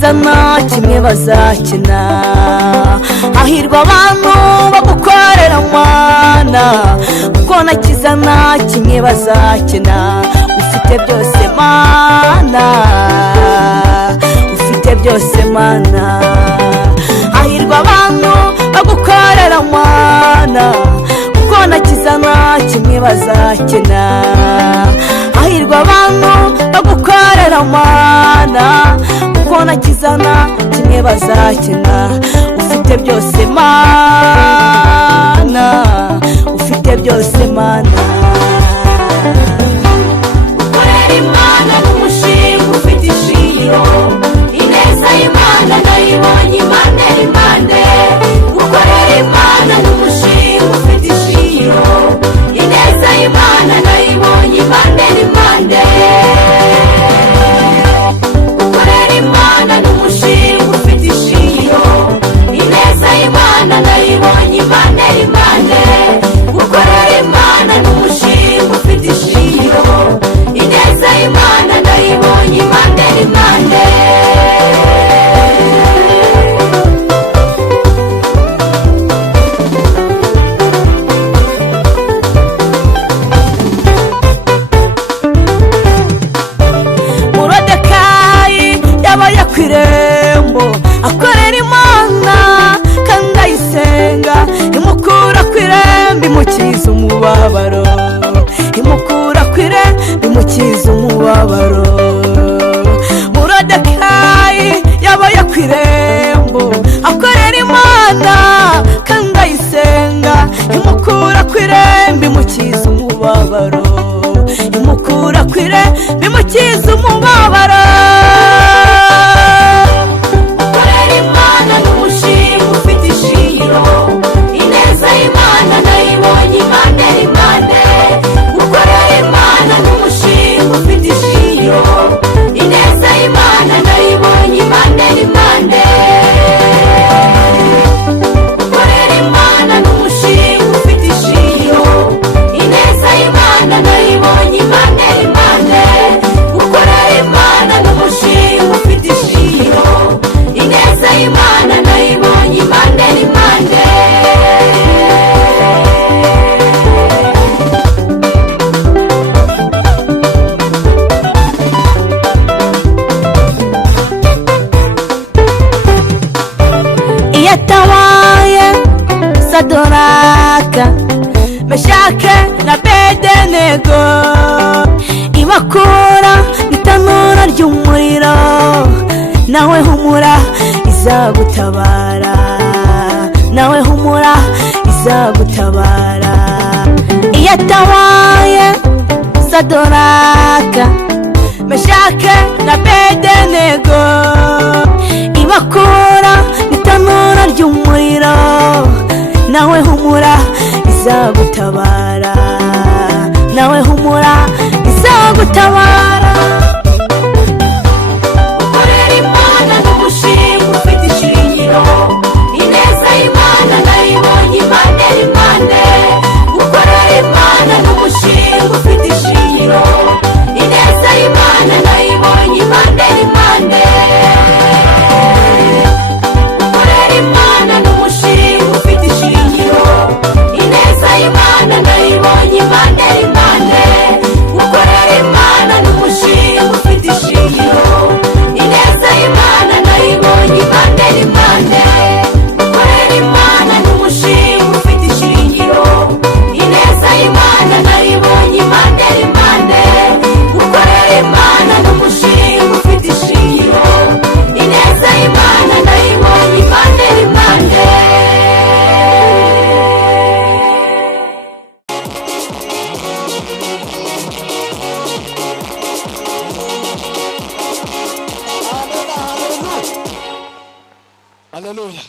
nakiza nta kimwe bazakina. Hahirwa abantu bagukorera Mana, kuko nakiza nta kimwe bazakina. Ufite byose Mana, ufite byose Mana. Hahirwa abantu bagukorera Mana, kuko nakiza nta kimwe bazakina. Hahirwa abantu bagukorera Mana, kuko nakiza nta kimwe bazakina. Ufite byose Mana, ufite byose Mana. Gukorera Imana n'umushinga ufite ishingiro, ineza y'Imana nayibonye impande n'impande. Gukorera Imana n'umushinga ufite ishingiro, ineza y'Imana nayibonye impande n'impande. Gukorera Imana n'umushinga ufite ishingiro, ineza y'Imana nayibonye impande n'impande. Gukorera Imana n'umushinga ufite ishingiro, ineza y'Imana nayibonye impande n'impande. Moridekayi yabaye ku irembo akorera Imana kandi ayisenga, imukura ku irembo imukiza umubabaro, imukura ku irembo imukiza umubabaro. Moridekayi yabaye ku irembo akorera Imana kandi ayisenga, imukura ku irembo imukiza umubabaro, imukura ku irembo imukiza umubabaro. Gukorera Imana n'umushinga ufite ishingiro, ineza y'Imana nayibonye impande n'impande. Gukorera Imana n'umushinga ufite ishingiro, ineza y'Imana nayibonye impande n'impande. Gukorera Imana n'umushinga ufite ishingiro, ineza y'Imana nayibonye impande n'impande. Gukorera Imana n'umushinga ufite ishingiro, ineza y'Imana nayibonye impande n'impande. Iyo atabaye Sadoraka, Meshake na Abedenego, ibakura itanura ry'umuriro, nawe humura izagutabara, nawe humura izagutabara. Iyo atabaye Sadoraka, Meshake na Abedenego, ibakura itanura ry'umuriro, nawe humura izagutabara, nawe humura izagutabara. Gukorera Imana n'umushinga ufite ishingiro, ineza y'Imana nayibonye impande n'impande. Gukorera Imana n'umushinga ufite ishingiro, ineza y'Imana nayibonye impande n'impande. Gukorera Imana n'umushinga ufite ishingiro, ineza y'Imana nayibonye impande n'impande. Gukorera Imana n'umushinga ufite ishingiro, ineza y'Imana nayibonye impande n'impande. Gukorera Imana n'umushinga ufite ishingiro, ineza y'Imana nayibonye impande n'impande. Gukorera Imana n'umushinga ufite ishingiro, ineza y'Imana nayibonye impande n'impande. Hallelujah.